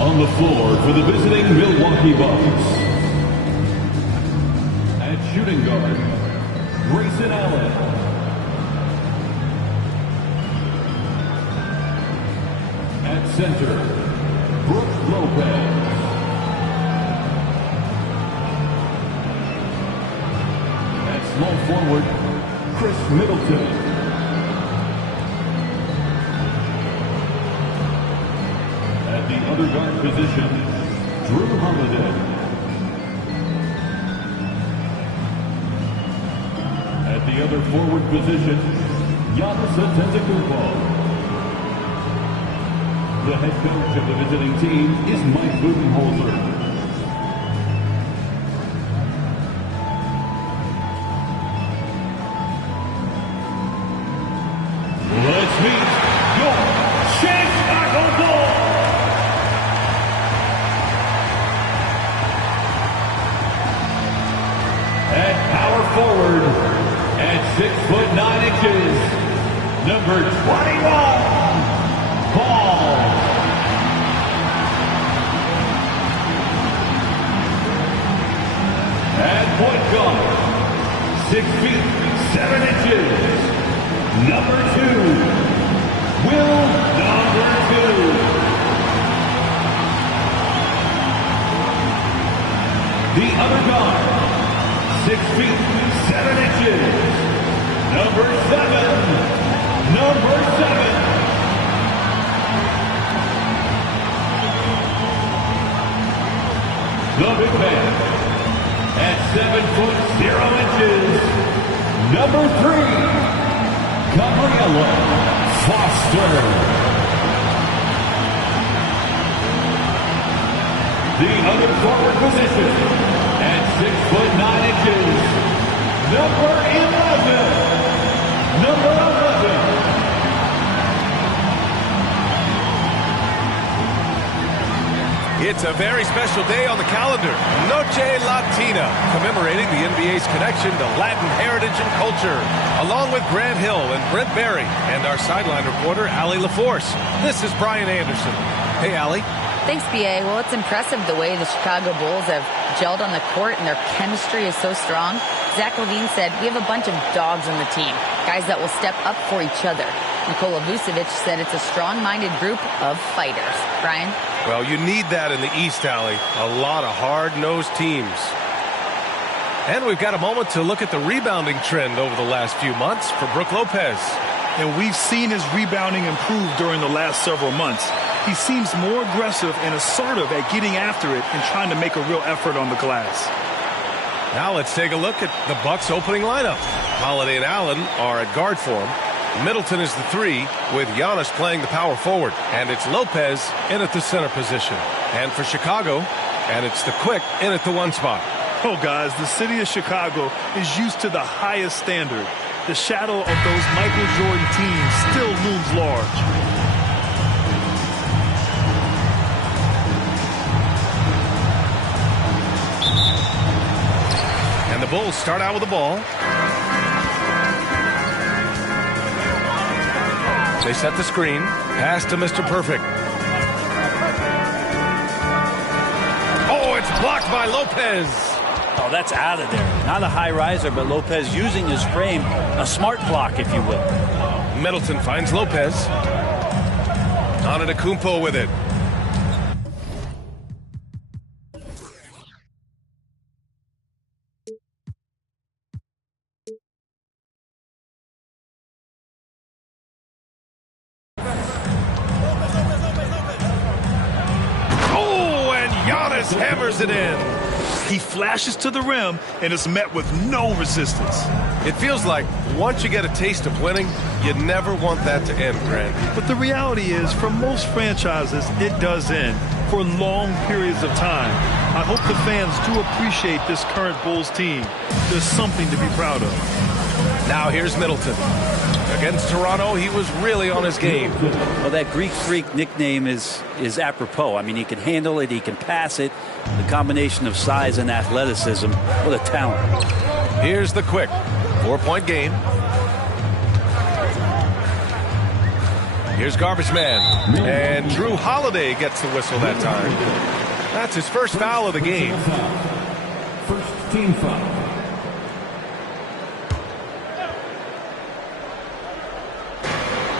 On the floor for the visiting Milwaukee Bucks. At shooting guard, Grayson Allen. At center, Brook Lopez. At small forward, Chris Middleton. The other guard position, Drew Holiday. At the other forward position, Giannis Antetokounmpo. The head coach of the visiting team is Mike Budenholzer. Let's meet your Chicago Bulls. At power forward, at 6'9", number 21, Paul. At point guard, 6'7", number 2, Will number 2. The other guard, 6'7", number 7, The big man, at 7'0", number 3, Gabriella Foster. The other forward position, at 6'9", number 11. It's a very special day on the calendar, Noche Latina, commemorating the NBA's connection to Latin heritage and culture, along with Grant Hill and Brent Barry, and our sideline reporter, Allie LaForce. This is Brian Anderson. Hey, Allie. Thanks, B.A. Well, it's impressive the way the Chicago Bulls have gelled on the court, and their chemistry is so strong. Zach LaVine said, we have a bunch of dogs on the team, guys that will step up for each other. Nikola Vucevic said it's a strong-minded group of fighters. Brian? Well, you need that in the East, Alley. A lot of hard-nosed teams. And we've got a moment to look at the rebounding trend over the last few months for Brook Lopez. And we've seen his rebounding improve during the last several months. He seems more aggressive and assertive at getting after it and trying to make a real effort on the glass. Now let's take a look at the Bucks' opening lineup. Holiday and Allen are at guard form. Middleton is the 3, with Giannis playing the power forward. And it's Lopez in at the center position. And for Chicago, and it's the Quick in at the 1 spot. Oh, guys, the city of Chicago is used to the highest standard. The shadow of those Michael Jordan teams still looms large. And the Bulls start out with the ball. They set the screen. Pass to Mr. Perfect. Oh, it's blocked by Lopez. Oh, that's out of there. Not a high riser, but Lopez using his frame. A smart block, if you will. Middleton finds Lopez. Antetokounmpo with it. fires it in. He flashes to the rim and is met with no resistance. It feels like once you get a taste of winning, you never want that to end, Grant. But the reality is, for most franchises, it does end for long periods of time. I hope the fans do appreciate this current Bulls team. There's something to be proud of. Now here's Middleton. Against Toronto, he was really on his game. Well, that Greek Freak nickname is apropos. I mean, he can handle it, he can pass it. The combination of size and athleticism, what a talent. Here's the quick 4-point game. Here's Garbage Man. And Drew Holiday gets the whistle that time. That's his first foul of the game. First team foul.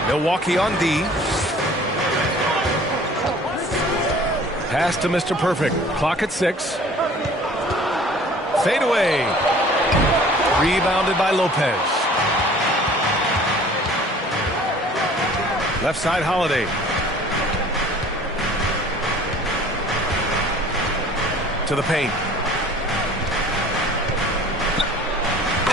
Milwaukee on D. Pass to Mr. Perfect. Clock at 6. Fade away. Rebounded by Lopez. Left side Holiday. To the paint.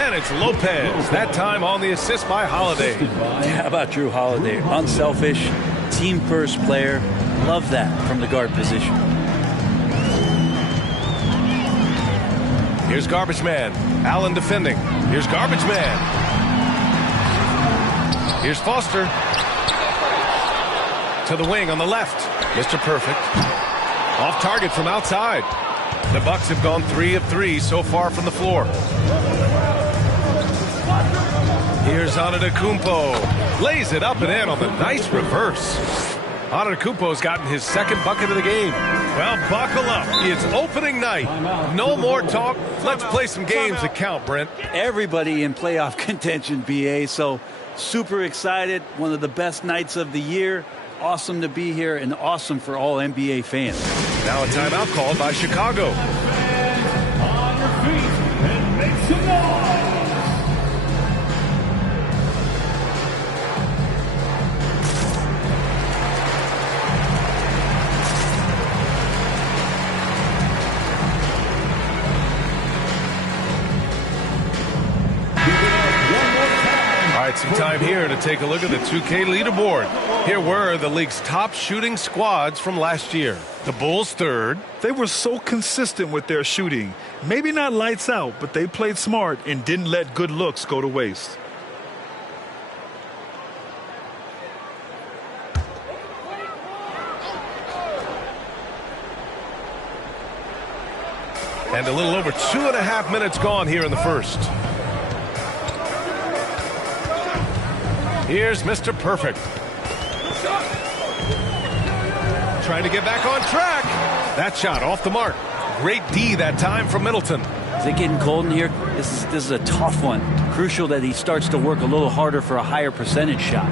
And it's Lopez. That time on the assist by Holiday. How about Drew Holiday? Unselfish, team-first player. Love that from the guard position. Here's Garbage Man. Allen defending. Here's Garbage Man. Here's Foster. To the wing on the left. Mr. Perfect. Off target from outside. The Bucks have gone 3 of 3 so far from the floor. Here's Antetokounmpo. Lays it up and in on the nice reverse. Antetokounmpo's gotten his second bucket of the game. Well, buckle up. It's opening night. No more talk. Let's play some games that count, Brent. Everybody in playoff contention, BA, so super excited. One of the best nights of the year. Awesome to be here and awesome for all NBA fans. Now a timeout called by Chicago. On your feet and make some noise. All right, some time here to take a look at the 2K leaderboard. Here were the league's top shooting squads from last year. The Bulls third. They were so consistent with their shooting. Maybe not lights out, but they played smart and didn't let good looks go to waste. And a little over 2.5 minutes gone here in the first. Here's Mr. Perfect. Trying to get back on track. That shot off the mark. Great D that time from Middleton. Is it getting cold in here? This is a tough one. Crucial that he starts to work a little harder for a higher percentage shot.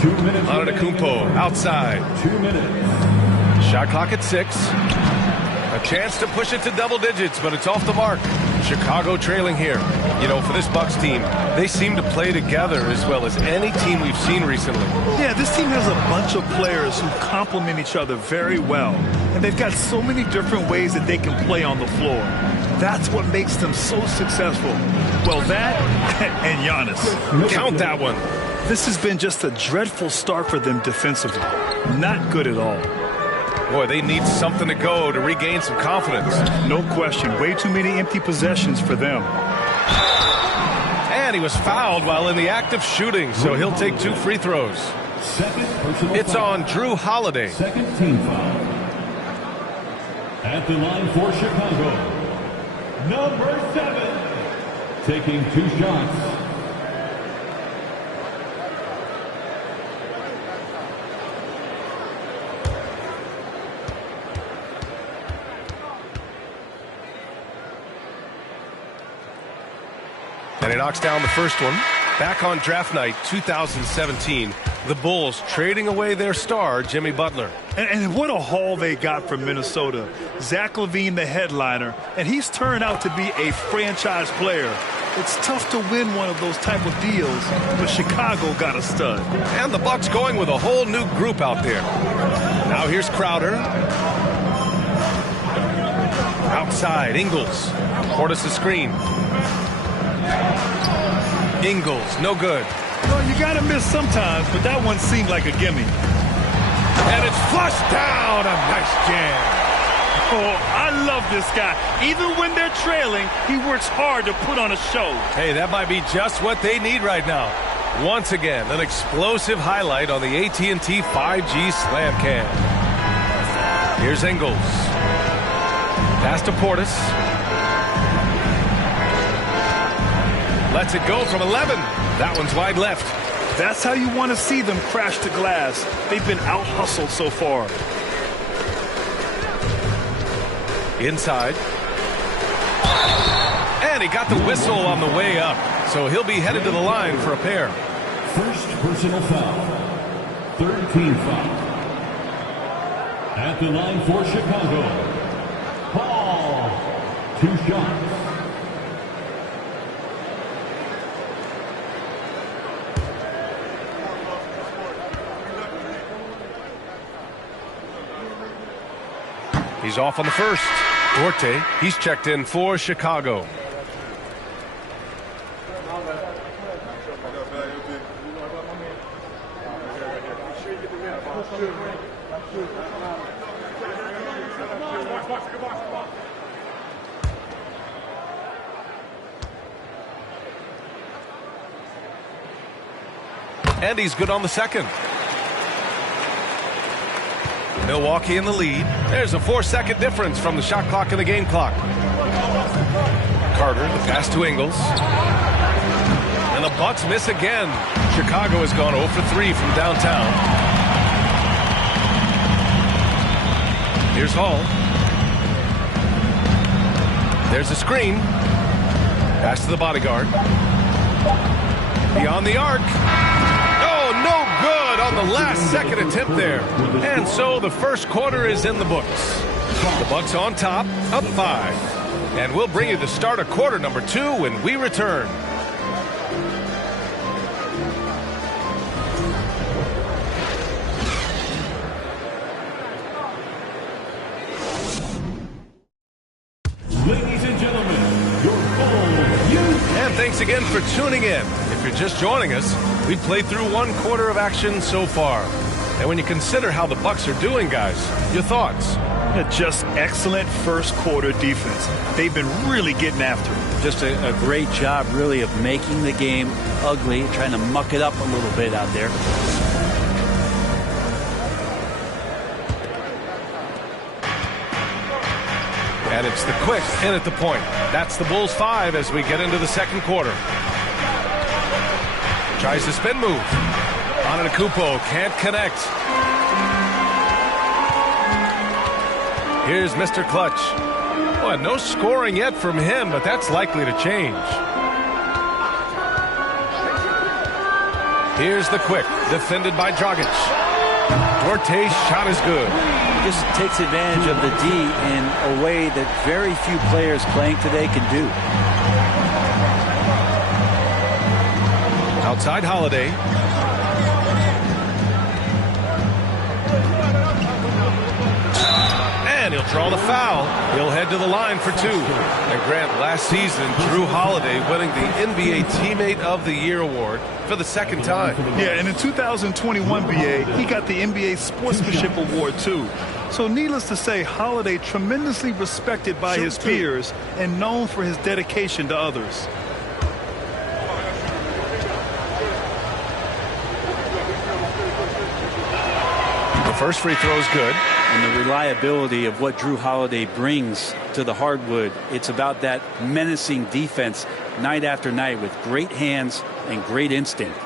2 minutes. Antetokounmpo outside. 2 minutes. Shot clock at 6. A chance to push it to double digits, but it's off the mark. Chicago trailing here. You know, for this Bucks team, they seem to play together as well as any team we've seen recently. Yeah, this team has a bunch of players who complement each other very well. And they've got so many different ways that they can play on the floor. That's what makes them so successful. Well, that and Giannis. Count that one. This has been just a dreadful start for them defensively. Not good at all. Boy, they need something to go to regain some confidence. No question. Way too many empty possessions for them. And he was fouled while in the act of shooting, so he'll take 2 free throws. Second personal It's foul. on Drew Holiday. Second team foul. At the line for Chicago, number 7, taking 2 shots. And he knocks down the first one. Back on draft night 2017, the Bulls trading away their star, Jimmy Butler. And what a haul they got from Minnesota. Zach LaVine, the headliner, and he's turned out to be a franchise player. It's tough to win one of those type of deals, but Chicago got a stud. And the Bucks going with a whole new group out there. Now here's Crowder. Outside, Ingles. Portis the screen. Ingles, no good. Well, you got to miss sometimes, but that one seemed like a gimme. And it's flushed down. A nice jam. Oh, I love this guy. Even when they're trailing, he works hard to put on a show. Hey, that might be just what they need right now. Once again, an explosive highlight on the AT&T 5G Slam Cam. Here's Ingles. Pass to Portis. Lets it go from 11. That one's wide left. That's how you want to see them crash the glass. They've been out-hustled so far. Inside. And he got the whistle on the way up. So he'll be headed to the line for a pair. First personal foul. Third team foul. At the line for Chicago, Paul. 2 shots. He's off on the first. Duarte, he's checked in for Chicago. And he's good on the second. Milwaukee in the lead. There's a 4-second difference from the shot clock and the game clock. Carter, the pass to Ingles. And the Bucks miss again. Chicago has gone 0 for 3 from downtown. Here's Hall. There's a screen. Pass to the bodyguard. Beyond the arc. Oh, no good on the last second attempt there. And so the first quarter is in the books. The Bucks on top, up 5. And we'll bring you the start of quarter number 2 when we return. Ladies and gentlemen, your full youth. And thanks again for tuning in. If you're just joining us, we've played through 1 quarter of action so far. And when you consider how the Bucks are doing, guys, your thoughts? Just excellent first quarter defense. They've been really getting after it. Just a great job, really, of making the game ugly, trying to muck it up a little bit out there. And it's the quick in at the point. That's the Bulls 5 as we get into the second quarter. Tries the spin move. Antetokounmpo can't connect. Here's Mr. Clutch. Well, no scoring yet from him, but that's likely to change. Here's the quick, defended by Dragic. Duarte's shot is good. He just takes advantage of the D in a way that very few players playing today can do. Outside Holiday. And he'll draw the foul. He'll head to the line for 2. And Grant, last season, Drew Holiday winning the NBA Teammate of the Year award for the 2nd time. Yeah, and in 2021, BA, he got the NBA Sportsmanship Award, too. So needless to say, Holiday tremendously respected by his peers and known for his dedication to others. The first free throw is good. And the reliability of what Drew Holiday brings to the hardwood, it's about that menacing defense night after night with great hands and great instinct.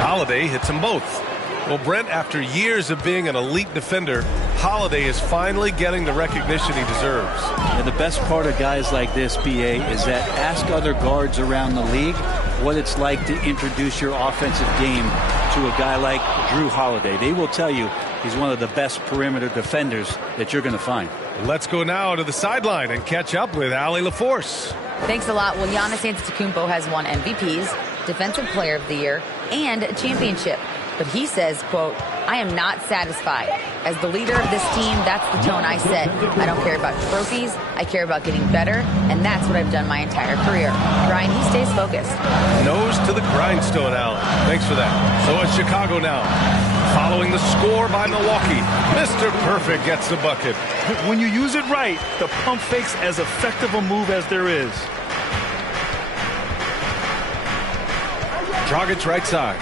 Holiday hits them both. Well, Brent, after years of being an elite defender, Holiday is finally getting the recognition he deserves. And the best part of guys like this, BA, is that ask other guards around the league what it's like to introduce your offensive game to a guy like Drew Holiday. They will tell you he's one of the best perimeter defenders that you're going to find. Let's go now to the sideline and catch up with Allie LaForce. Thanks a lot. Well, Giannis Antetokounmpo has won MVPs, Defensive Player of the Year, and a championship. But he says, quote, I am not satisfied. As the leader of this team, that's the tone I set. I don't care about trophies. I care about getting better, and that's what I've done my entire career. Brian, he stays focused. Nose to the grindstone, Allen. Thanks for that. So it's Chicago now. Following the score by Milwaukee, Mr. Perfect gets the bucket. When you use it right, the pump fake's as effective a move as there is. Dragic right side.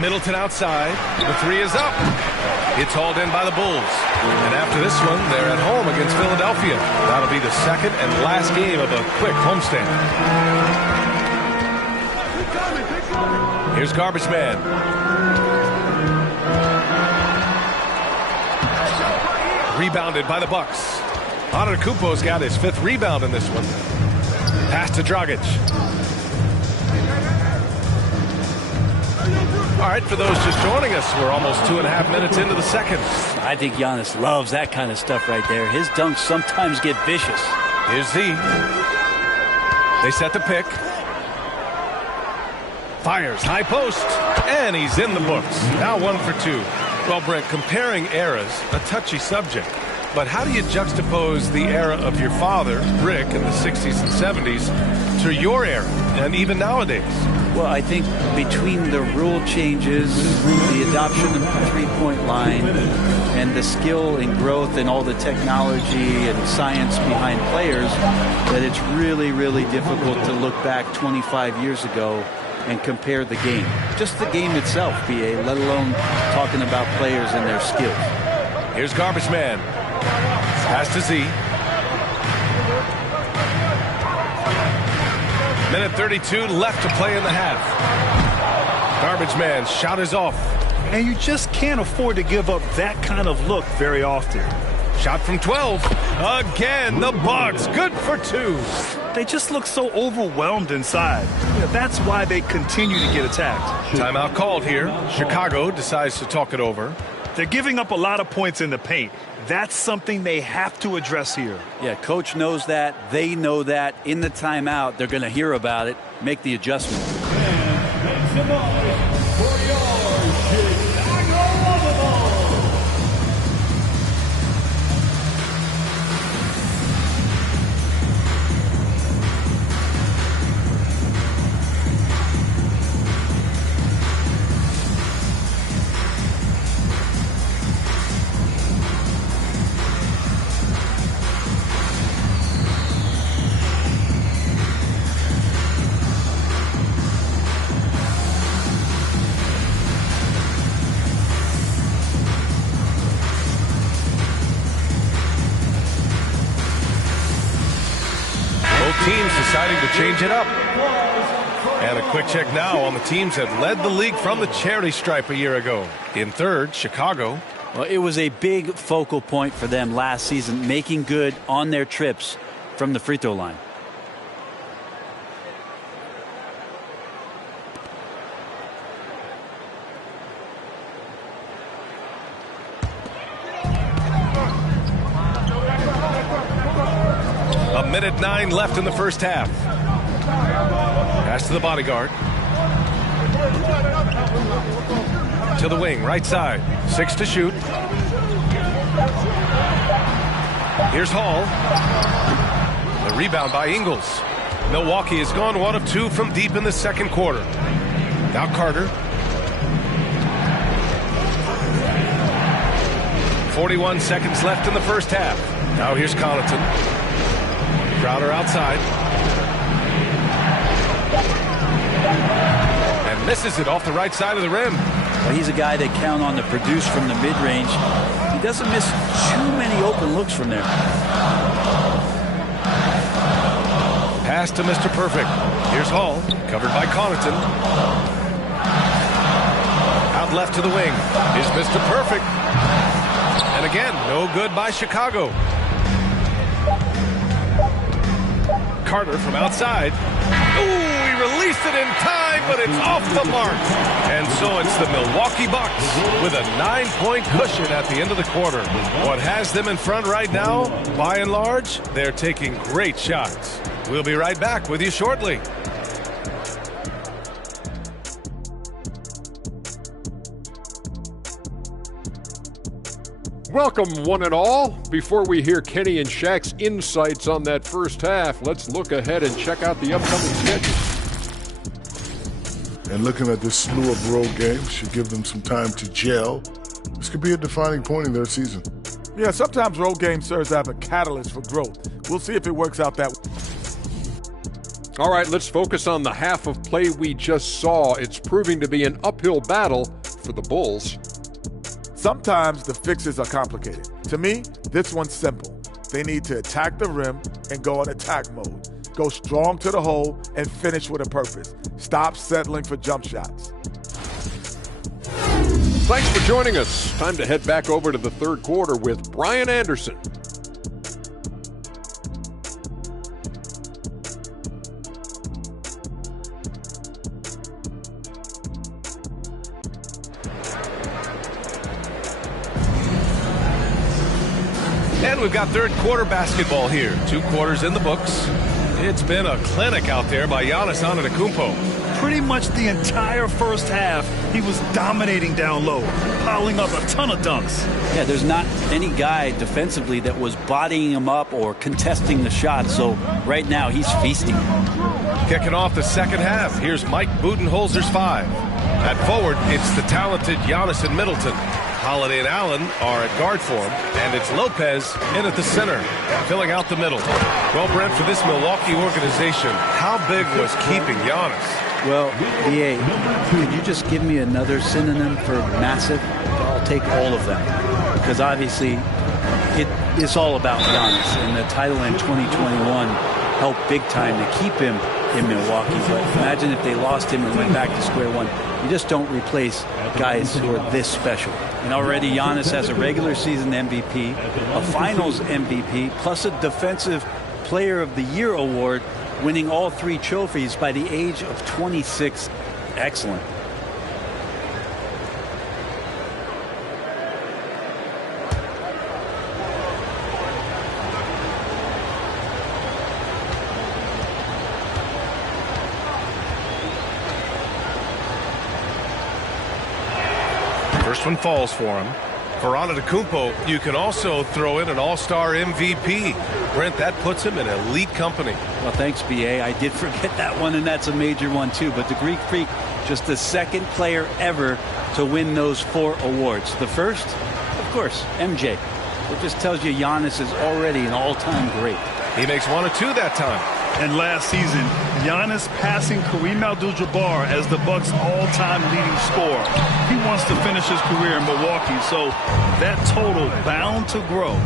Middleton outside. The three is up. It's hauled in by the Bulls. And after this one, they're at home against Philadelphia. That'll be the second and last game of a quick homestand. Here's Garbage Man. Rebounded by the Bucks. Antetokounmpo's got his 5th rebound in this one. Pass to Dragic. All right, for those just joining us, we're almost 2.5 minutes into the second. I think Giannis loves that kind of stuff right there. His dunks sometimes get vicious. Here's Z. They set the pick. Fires, high post, and he's in the books. Now 1 for 2. Well, Brent, comparing eras, a touchy subject. But how do you juxtapose the era of your father, Rick, in the 60s and 70s, to your era, and even nowadays? Well, I think between the rule changes, the adoption of the three-point line, and the skill and growth and all the technology and science behind players, that it's really, really difficult to look back 25 years ago and compare the game. Just the game itself, B.A., let alone talking about players and their skills. Here's Garbage Man. Pass to Z. Minute 32 left to play in the half. Garbage Man shot is off. And you just can't afford to give up that kind of look very often. Shot from 12. Again, the Bucks. Good for 2. They just look so overwhelmed inside. That's why they continue to get attacked. Timeout called here. Chicago decides to talk it over. They're giving up a lot of points in the paint. That's something they have to address here. Yeah, coach knows that. They know that. In the timeout, they're going to hear about it, make the adjustment. And make some noise for your Chicago Bulls. Teams deciding to change it up. And a quick check now on the teams that led the league from the charity stripe a year ago. In third, Chicago. Well, it was a big focal point for them last season, making good on their trips from the free throw line. A minute 9 left in the first half. Pass to the bodyguard. To the wing, right side. 6 to shoot. Here's Hall. The rebound by Ingles. Milwaukee has gone 1 of 2 from deep in the second quarter. Now Carter. 41 seconds left in the first half. Now here's Connaughton. Crowder outside. And misses it off the right side of the rim. Well, he's a guy they count on to produce from the mid-range. He doesn't miss too many open looks from there. Pass to Mr. Perfect. Here's Hall, covered by Connaughton. Out left to the wing is Mr. Perfect. And again, no good by Chicago. Carter from outside. Ooh, he released it in time, but it's off the mark. And so it's the Milwaukee Bucks with a 9-point cushion at the end of the quarter. What has them in front right now, by and large, they're taking great shots. We'll be right back with you shortly. Welcome, one and all. Before we hear Kenny and Shaq's insights on that first half, let's look ahead and check out the upcoming schedule. And looking at this slew of road games should give them some time to gel. This could be a defining point in their season. Yeah, sometimes road games serves as a catalyst for growth. We'll see if it works out that way. All right, let's focus on the half of play we just saw. It's proving to be an uphill battle for the Bulls. Sometimes the fixes are complicated. To me, this one's simple. They need to attack the rim and go in attack mode. Go strong to the hole and finish with a purpose. Stop settling for jump shots. Thanks for joining us. Time to head back over to the third quarter with Brian Anderson. And we've got third quarter basketball here. 2 quarters in the books. It's been a clinic out there by Giannis Antetokounmpo. Pretty much the entire first half, he was dominating down low, piling up a ton of dunks. Yeah, there's not any guy defensively that was bodying him up or contesting the shot. So right now, he's feasting. Kicking off the second half, here's Mike Budenholzer's 5. At forward, it's the talented Giannis and Middleton. Holiday and Allen are at guard form, and it's Lopez in at the center, filling out the middle. Well, Brent, for this Milwaukee organization, how big was keeping Giannis? Well, B.A., could you just give me another synonym for massive? I'll take all of them. Because obviously, it's all about Giannis, and the title in 2021 helped big time to keep him in Milwaukee. But imagine if they lost him and went back to square one. You just don't replace guys who are this special. And already Giannis has a regular season MVP, a finals MVP, plus a defensive player of the year award, winning all 3 trophies by the age of 26. Excellent. First one falls for him. For Antetokounmpo, you can also throw in an all-star MVP. Brent, that puts him in elite company. Well, thanks, B.A. I did forget that one, and that's a major one, too. But the Greek Freak, just the second player ever to win those 4 awards. The first, of course, MJ. It just tells you Giannis is already an all-time great. He makes 1 or 2 that time. And last season, Giannis passing Kareem Abdul-Jabbar as the Bucks' all-time leading scorer. He wants to finish his career in Milwaukee, so that total bound to grow.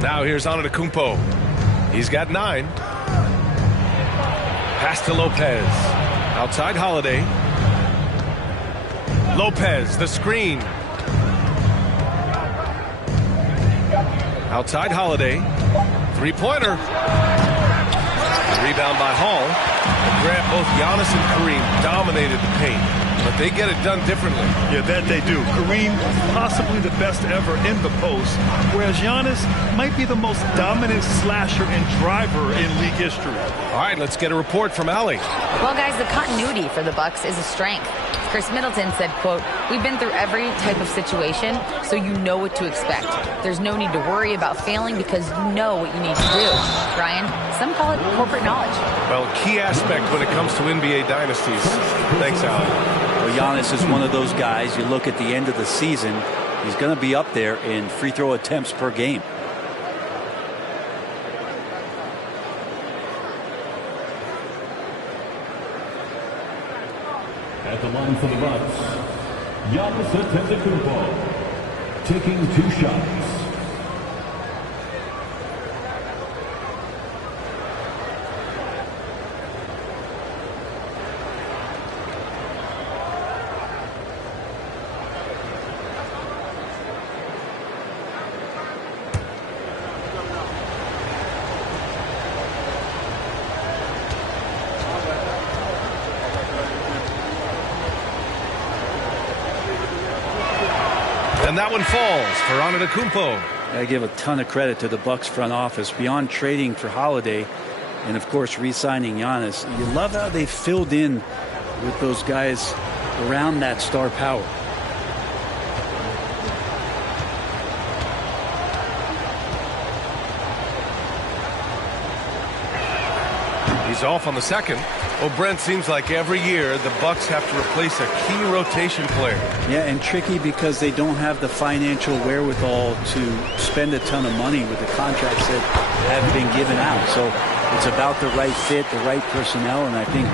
Now here's Antetokounmpo. He's got 9. Pass to Lopez. Outside Holiday. Lopez, the screen. Outside Holiday. 3-pointer. Rebound by Hall. Grant, both Giannis and Kareem dominated the paint, but they get it done differently. Yeah, that they do. Kareem, possibly the best ever in the post, whereas Giannis might be the most dominant slasher and driver in league history. All right, let's get a report from Allie. Well, guys, the continuity for the Bucks is a strength. Chris Middleton said, quote, "We've been through every type of situation, so you know what to expect. There's no need to worry about failing because you know what you need to do." Brian, some call it corporate knowledge. Well, key aspect when it comes to NBA dynasties. Thanks, Allie. Well, Giannis is one of those guys, you look at the end of the season, he's going to be up there in free throw attempts per game. At the line for the Bucks, Giannis Antetokounmpo taking 2 shots. And that one falls for Antetokounmpo. I give a ton of credit to the Bucks front office. Beyond trading for Holiday and, of course, re-signing Giannis, you love how they filled in with those guys around that star power. He's off on the second. Well, Brent, seems like every year the Bucks have to replace a key rotation player. Yeah, and tricky because they don't have the financial wherewithal to spend a ton of money with the contracts that have been given out. So it's about the right fit, the right personnel, and I think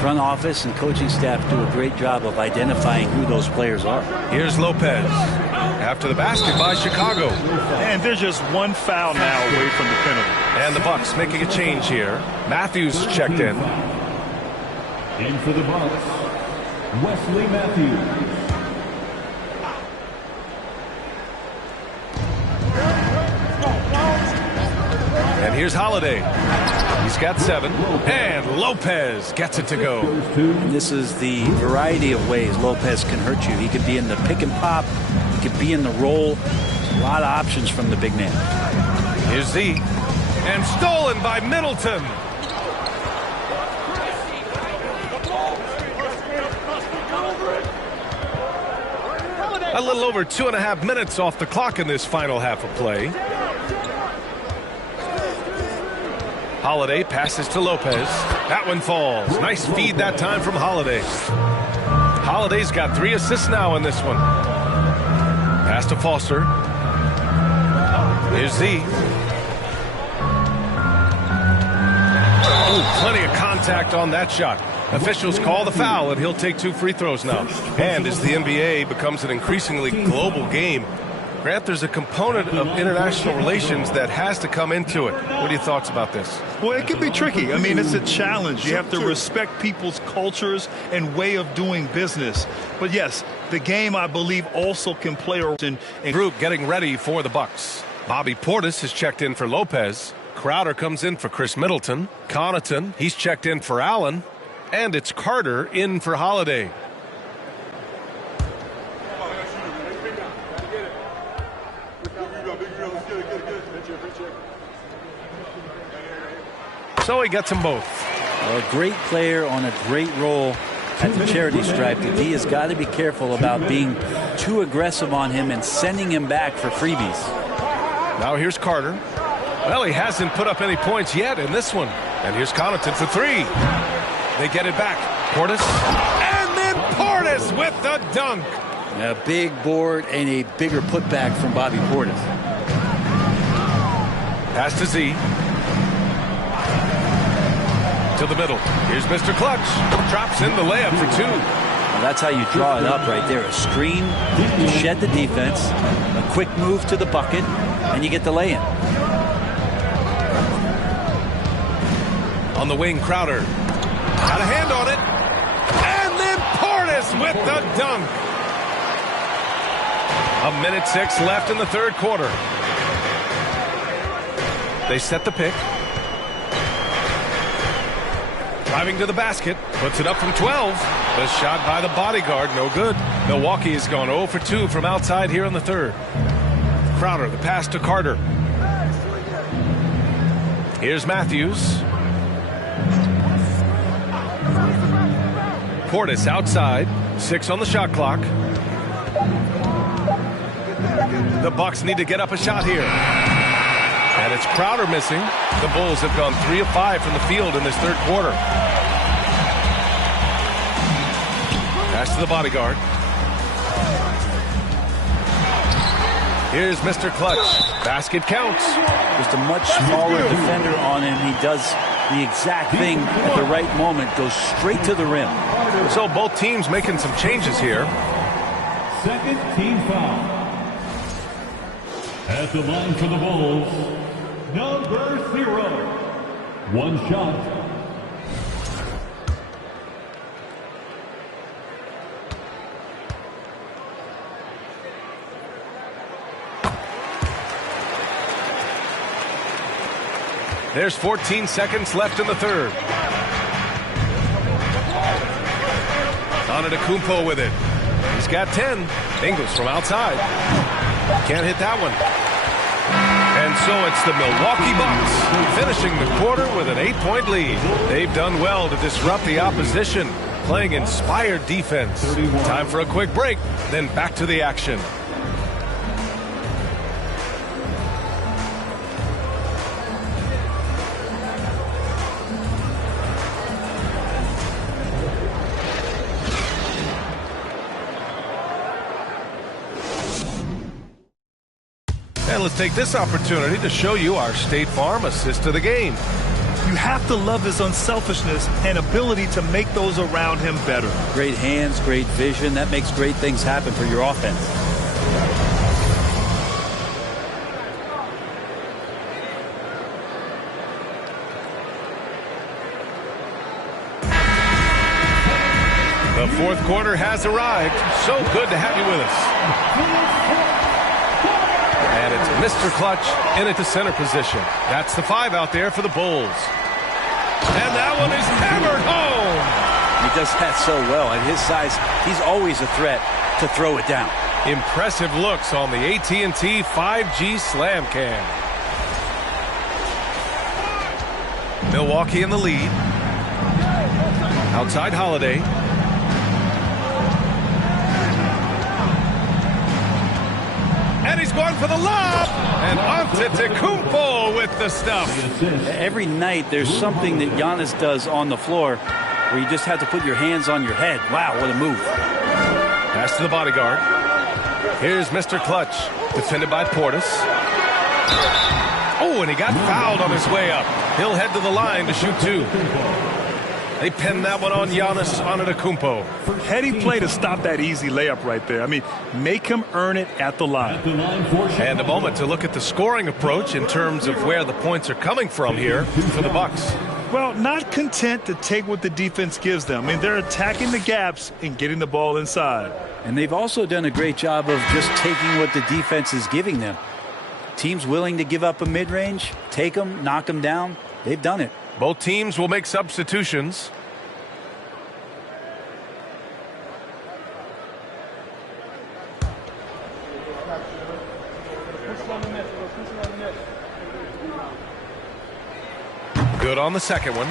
front office and coaching staff do a great job of identifying who those players are. Here's Lopez after the basket by Chicago. And there's just one foul now away from the penalty. And the Bucks making a change here. Matthews checked in. In for the Bucks, Wesley Matthews. And here's Holiday. He's got 7. And Lopez gets it to go. And this is the variety of ways Lopez can hurt you. He could be in the pick and pop. He could be in the roll. A lot of options from the big man. Here's Z. And stolen by Middleton. A little over 2.5 minutes off the clock in this final half of play. Holiday passes to Lopez. That one falls. Nice feed that time from Holiday. Holiday's got 3 assists now in this one. Pass to Foster. Here's Z. Oh, plenty of contact on that shot. Officials call the foul, and he'll take 2 free throws now. And as the NBA becomes an increasingly global game, Grant, there's a component of international relations that has to come into it. What are your thoughts about this? Well, it can be tricky. I mean, it's a challenge. You have to respect people's cultures and way of doing business. But yes, the game, I believe, also can play a role in group getting ready for the Bucks. Bobby Portis has checked in for Lopez. Crowder comes in for Chris Middleton. Connaughton, he's checked in for Allen. And it's Carter in for Holiday. So he gets them both. A great player on a great role at the charity stripe. The D has got to be careful about being too aggressive on him and sending him back for freebies. Now here's Carter. Well, he hasn't put up any points yet in this one. And here's Connaughton for 3. They get it back. Portis. And then Portis with the dunk. A big board and a bigger putback from Bobby Portis. Pass to Z. To the middle. Here's Mr. Clutch. Drops in the layup for 2. Well, that's how you draw it up right there. A screen to shed the defense. A quick move to the bucket. And you get the lay-in. On the wing, Crowder. Got a hand on it. And then Portis with the dunk. 1:06 left in the third quarter. They set the pick. Driving to the basket. Puts it up from 12. The shot by the bodyguard. No good. Milwaukee has gone 0 for 2 from outside here in the third. Crowder, the pass to Carter. Here's Matthews. Portis outside. 6 on the shot clock. The Bucks need to get up a shot here. And it's Crowder missing. The Bulls have gone 3 of 5 from the field in this third quarter. Pass to the bodyguard. Here's Mr. Clutch. Basket counts. Just a much smaller defender on him. He does the exact thing at the right moment. Goes straight to the rim. So both teams making some changes here. Second team foul. At the line for the Bulls, number 0. One shot. There's 14 seconds left in the third. Antetokounmpo with it. He's got 10. Ingles from outside. Can't hit that one. And so it's the Milwaukee Bucks finishing the quarter with an 8-point lead. They've done well to disrupt the opposition, playing inspired defense. Time for a quick break, then back to the action. And let's take this opportunity to show you our State Farm assist to the game. You have to love his unselfishness and ability to make those around him better. Great hands, great vision. That makes great things happen for your offense. The fourth quarter has arrived. So good to have you with us. And it's Mr. Clutch in at the center position. That's the 5 out there for the Bulls. And that one is hammered home. He does that so well. At his size, he's always a threat to throw it down. Impressive looks on the AT&T 5G Slam Cam. Milwaukee in the lead. Outside Holiday. And he's going for the lob. And Antetokounmpo with the stuff. Every night there's something that Giannis does on the floor where you just have to put your hands on your head. Wow, what a move. Pass to the bodyguard. Here's Mr. Clutch, defended by Portis. Oh, and he got fouled on his way up. He'll head to the line to shoot 2. They pinned that one on Giannis Antetokounmpo. Heady play to stop that easy layup right there. I mean, make him earn it at the line. And a moment to look at the scoring approach in terms of where the points are coming from here for the Bucks. Well, not content to take what the defense gives them. I mean, they're attacking the gaps and getting the ball inside. And they've also done a great job of just taking what the defense is giving them. Teams willing to give up a mid-range, take them, knock them down. They've done it. Both teams will make substitutions. Good on the second one.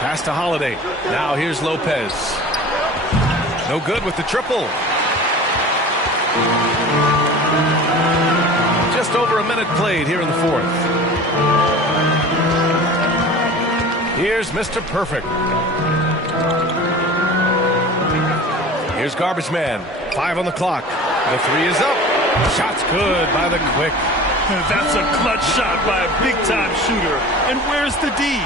Pass to Holiday. Now here's Lopez. No good with the triple. Just over a minute played here in the fourth. Here's Mr. Perfect. Here's Garbage Man. 5 on the clock. The 3 is up. Shot's good by the Quick. That's a clutch shot by a big-time shooter. And where's the D?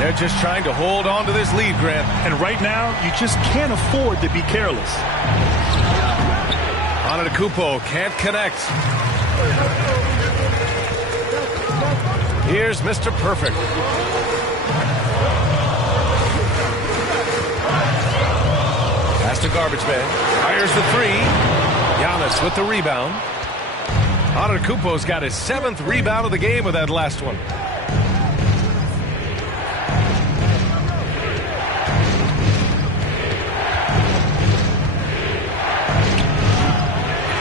They're just trying to hold on to this lead, Grant. And right now, you just can't afford to be careless. Antetokounmpo can't connect. Here's Mr. Perfect. Pass to Garbage Man. Fires the 3. Giannis with the rebound. Antetokounmpo's got his 7th rebound of the game with that last one.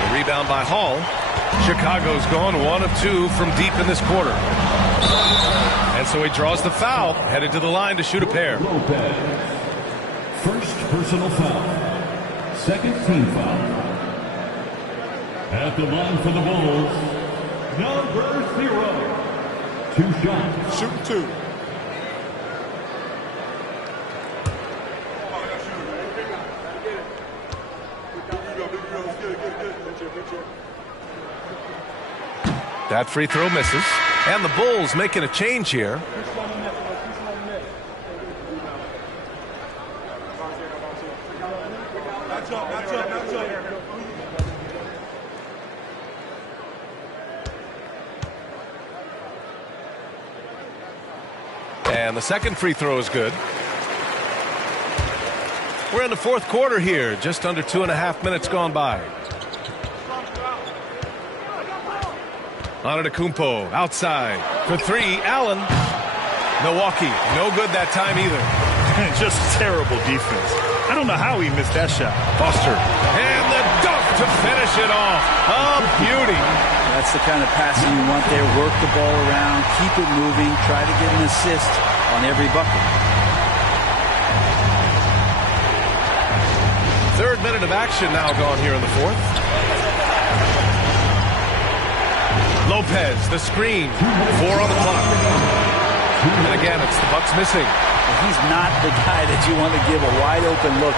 The rebound by Hall. Chicago's gone 1 of 2 from deep in this quarter. And so he draws the foul, headed to the line to shoot a pair. Lopez. First personal foul. Second team foul. At the line for the Bulls, number 0. 2 shots. Shoot 2. That free throw misses. And the Bulls making a change here. And the second free throw is good. We're in the fourth quarter here, just under 2.5 minutes gone by. Antetokounmpo outside for three. Allen. Milwaukee, no good that time either. Just terrible defense. I don't know how he missed that shot. Foster. And the dunk to finish it off. A beauty. That's the kind of passing you want there. Work the ball around, keep it moving, try to get an assist on every bucket. Third minute of action now gone here in the fourth. Lopez, the screen. 4 on the clock. And again, it's the Bucks missing. He's not the guy that you want to give a wide open look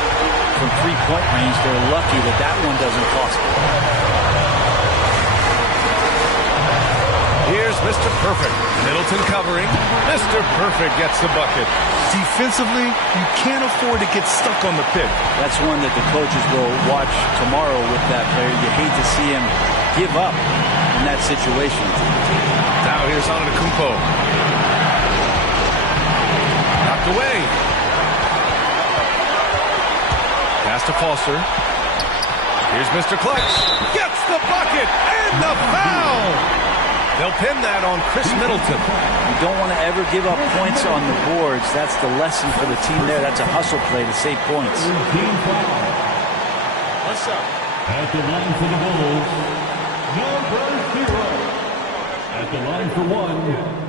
from three-point range. They're lucky that that one doesn't cost them. Here's Mr. Perfect. Middleton covering. Mr. Perfect gets the bucket. Defensively, you can't afford to get stuck on the pick. That's one that the coaches will watch tomorrow with that player. You hate to see him give up in that situation. Now here's Antetokounmpo. Knocked away. Pass to Foster. Here's Mr. Clutch. Gets the bucket and the foul. They'll pin that on Chris Middleton. You don't want to ever give up points on the boards. That's the lesson for the team there. That's a hustle play to save points. What's up? At the line for the Bulls, number 0. At the line for 1,